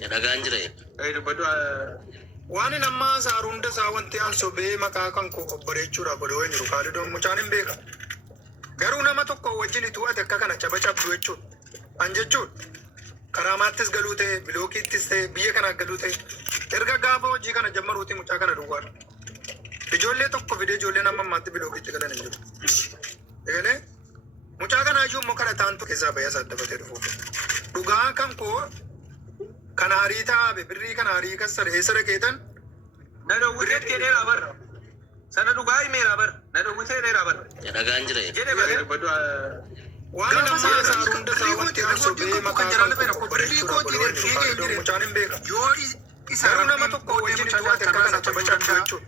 Dhagaan jira. Dubbadhu waan nama saarunda saawwanti an sobee maqaa kan koo obboleechuudha godhoo hin jiru kaalidoon mucaan hin beeka. Garuu nama tokko wajjin ituu ati akka kana caba cabdu jechuudha. An jechuudha. Karaamaattis galuu ta'e, bilookiittis ta'e, biyya kanaa galuu ta'e. Erga gaafa hojii kana jammaruuti mucaa kana duwwaadha. Ijoollee tokko fidee ijoollee nama ammaatti bilookiitti galan hin jiru. Egalee mucaa kana iyyuu immoo kana taantu keessaa bayyaa saddabatee dhufu. Dhugaa kan koo kana harii taa'abe birrii kana harii kassare eessara keetan. Na dawwiteetti jedheera bara. Sana dhugaa himeera bara. Na dawwitee jedheera bara. Dhagaan jira. Jedhe bara. Dubbadhu waan nama saarunda saawwanti an sobee maqaa kan koo obboleechuudha mucaan hin beeka. Garuu nama tokko wajjin ituu ati akka kana caba cabdu jechuudha.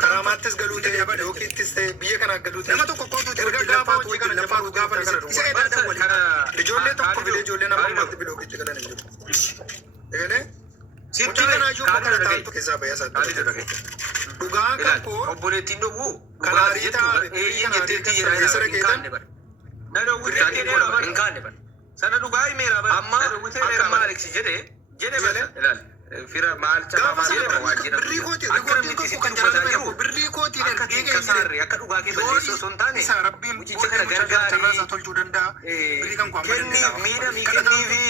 Karaamaattis galuu ta'e, bilookiittis ta'e, biyya kanaa galuu ta'e. Nama tokko kootu erga gaafa hojii kana jammaru gaafa isa eedaa waliin. Ijoollee tokko fidee ijoollee nama ammaatti bilookiitti galan hin jiru. Egalee mucaa kana iyyuu immoo kana taantu keessaa bayyaa saddabatee. Dhugaa kan koo obboleettiin dhuguu kana harii taa'abe birrii kana harii kassare eessara keetan. Na dawwiteetti jedheera bara. Hin kaanne bara. Sana dhugaa himeera bara. Amma akka Maaliksi jedhe bara. Ilaali. Fira maal caba maal jedhama waan jedhamu. Birrii kooti kan jaallatame tokko birrii kooti akka kasaarri akka dhugaa kee balleessoo osoo hin taane mucicha kana gargaarii tolchuu danda'a. Birrii kan koo kenniif miidhamii kenniifi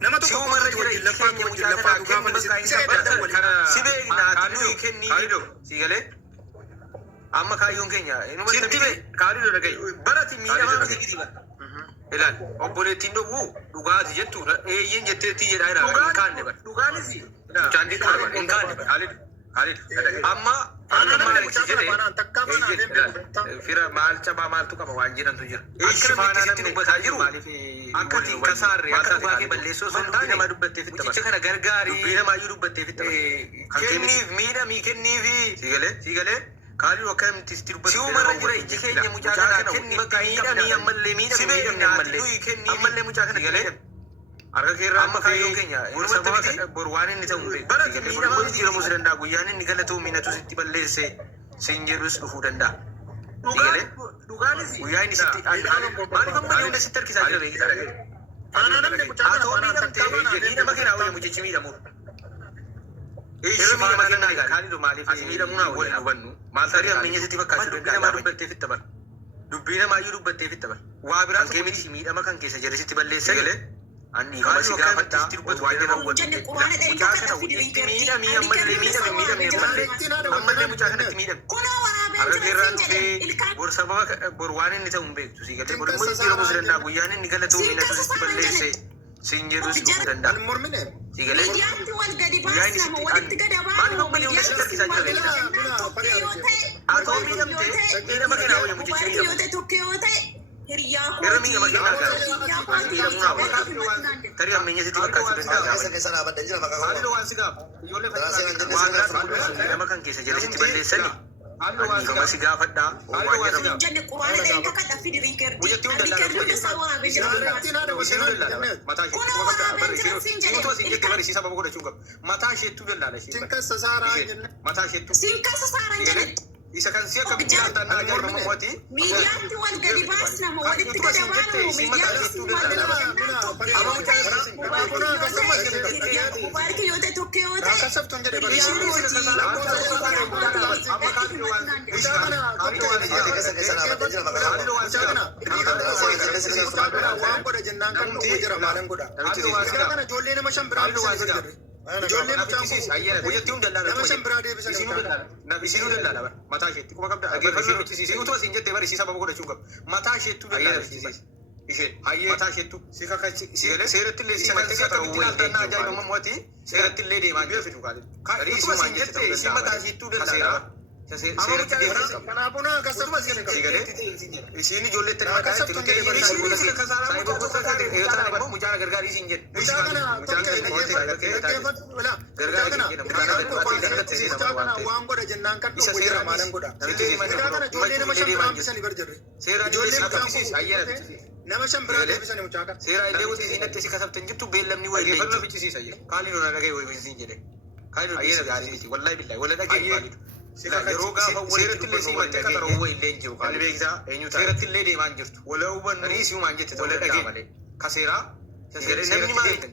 nama tokko si'umarra jira ijji keenya mucaa kanaa kenni bakka hin sabbatta si beeknaa nuyi kennii si galee amma kaayyoon keenya sirti bee kaaduu dhagaye barati miidhamaa miti gidi bara. Ilaal obboleettiin dhuguu dhugaati jechuudha. Eeyyen jetteetti jedhaa jira. Hin kaanne bara. Dhugaanis mucaan dhiqaa bara. Hin kaanne bara. Haalid. Amma akka Maaliksi jedhe fira maal cabaa maaltu qaba waan jedhantu jira. Eessi faanaa namni dubbataa jiru akka tiin kasaarre akka dhugaa kee balleessoo osoo hin taane nama dubbatteefitti bara. Mucicha kana gargaarii dubbii namaayyuu dubbatteefitti bara. Kenniif miidhamii kenniifi si galee Kali wakati mti dubbatu. Si'umarra jira ijji keenya mucaa kana kenni bakka miidhamii ammallee miidhamii ammallee mucaa kana galee arga keerraa amma kaayyoon keenya sababa boru waan inni ta'u beeku. Barati miidhamaa jiramus danda'a guyyaan inni galatoo miinatu sitti balleesse siin jedhus dhufuu danda'a. Dhugaanis guyyaa inni sitti maaliif amma hunda sitti harkisaa jira beekisaa. Haa ta'uu miidhamtee miidhama keenaa wayya mucichi miidhamuudha. Eessi miidhama kennaa egaa kaaniidhu maaliif miidhamuunaa waliin hubannu maal tarii ammeenyaa sitti fakkaachuu danda'a. Dubbii namaa dubbatteefitta bara. Dubbii namaayyuu dubbatteefitta bara. Waa biraa kee miti miidhama kan keessa jedhe sitti balleessa galee anni kama si gaafadhaa dubbatu waan jedhamu waliin. Mucaa kana walitti miidhamii ammallee mucaa kanatti miidhame. Harka keerraa dhufee bor sababa bor waan inni ta'u hin beektu si galee bor immoo jijjiiramus danda'a guyyaan inni galatoo miinatu sitti balleesse siin jedhus dhufuu danda'a. Si galee guyyaa inni sitti maaliif ammallee hunda sitti harkisaa jira beektaa. Haa ta'uu miidhamtee miidhama keenaa wayya mucichi miidhamu. Irra miidhama kennaa gaara miidhamuu naa wayya. Tarii ammeenyaa sitti fakkaachuu danda'a gaafadha. Maalidha waan si gaafa? Waan gaafa mul'isu miidhama kan keessa jala sitti balleessani. Anni kama si gaafadhaa waan jedhamu. Mucattii hunda mataa isheettuu dallaala ishee. Mataa isheettuu. Isa kan siya kami janta na ajar mamawati. Miidiyaatti wal gadi baasnama walitti gadi baasnama miidiyaatti wal gadi baasnama mubaarki yoo ta'e tokko yoo ta'e Ijoollee mucaan kun hojjetti hunda laala. nama shan biraa deebisan Isinuu dallala bara. Mataa isheetti kuma qabda. Dhaggeeffannoo utuu asiin jettee bara isii sababa godhachuu qaba. Mataa isheettuu dallala. Ishee mataa isheettuu. Seeratti illee si mattee akka bitti laaltannaa ajaa'iba mammooti. Seeratti illee deemaa jiru fidu kaale. Tarii isii maan jettee isii mataa isheettuu dallala. Seeratti deemaa jiru. Kanaafuu naa akkasumas isiin ijoolleetti nama kaa'etti nu ta'e ishii isa kasaaraa mucaa tokko yoo ta'an immoo mucaa gargaarii isiin jedhe. mucaa kana waan godha jennaan kan dhufu jira maalan godha. Mucaa kana ijoollee nama shan biraa deebisanii bar jirre. Nama shan biraa deebisanii mucaa kana. Seera illee wuti isiin itti si kasabtan jirtu beellamni wayii illee bichisiisa jedhe. Kaaliin ona dhagaye wayii isiin jedhe. Kaaliin ona gaarii miti wallahi billahi wala dhagaye maaliidha. Yeroo gaafa seeratti illee si mattee akka ta'u wayii illee hin jiru kaaliin beektaa eenyu ta'a. Seeratti illee deemaa hin jirtu. Wala hubannu riisii humaan jette wala dhagaye malee. Kaseeraa namni maal